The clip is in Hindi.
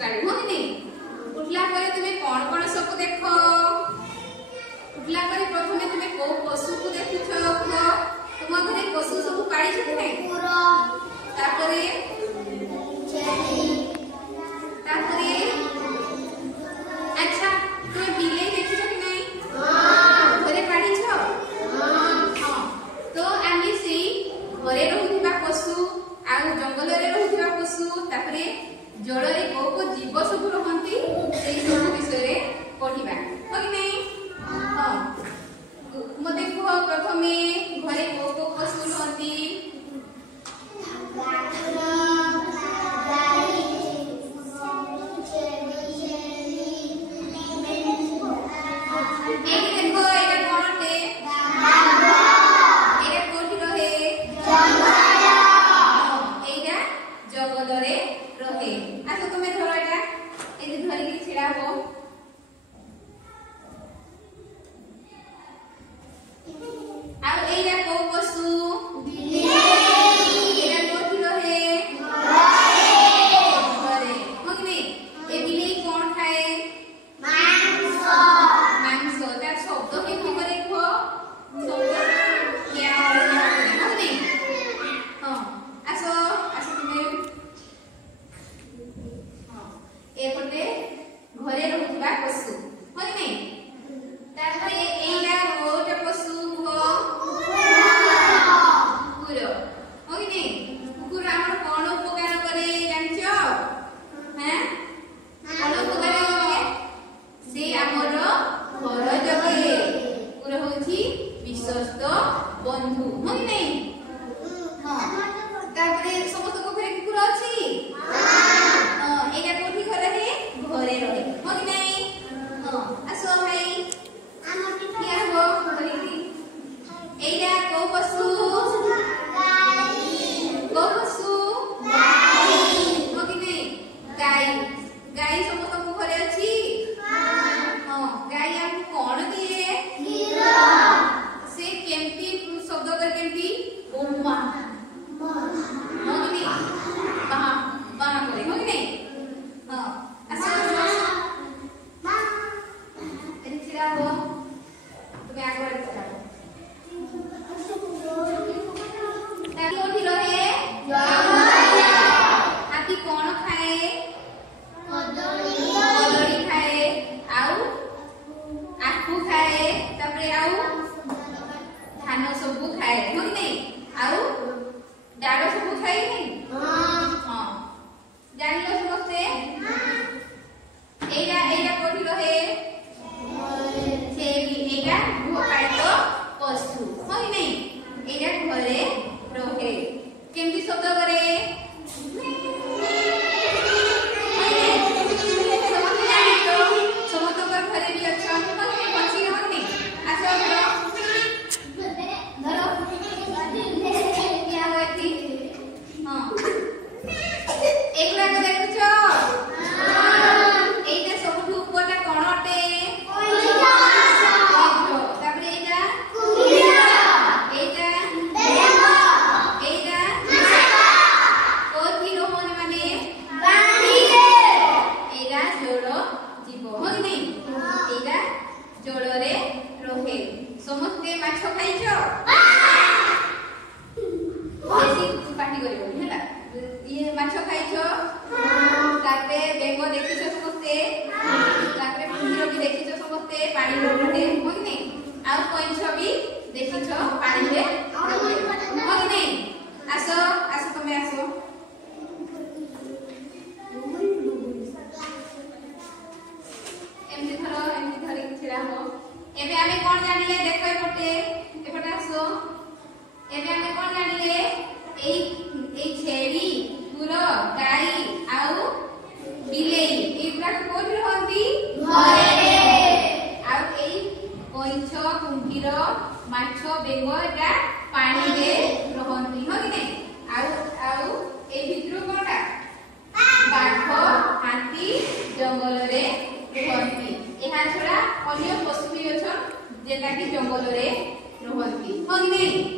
सकाळी हो कि उठला परे तुमे कोन कोन सब देख उठला परे प्रथमे तुमे को पशु को देखुछ तुम घरे पशु सब पाड़ी छ कि नहीं पूरा तापरे तापरे अच्छा तुमे बिले देखि छ कि नहीं हां घरे पाड़ी छ हां तो आमी से घरे रहुथिबा पशु आ जंगल रे रहुथिबा पशु तापरे जल रे को जीव सब रहंती सेही सब विषय रे पढिबा हो कि नहीं हां मते को प्रथमे घरे को पशु रहंती जेटा कि जंगल रे रहंती हो कि नहीं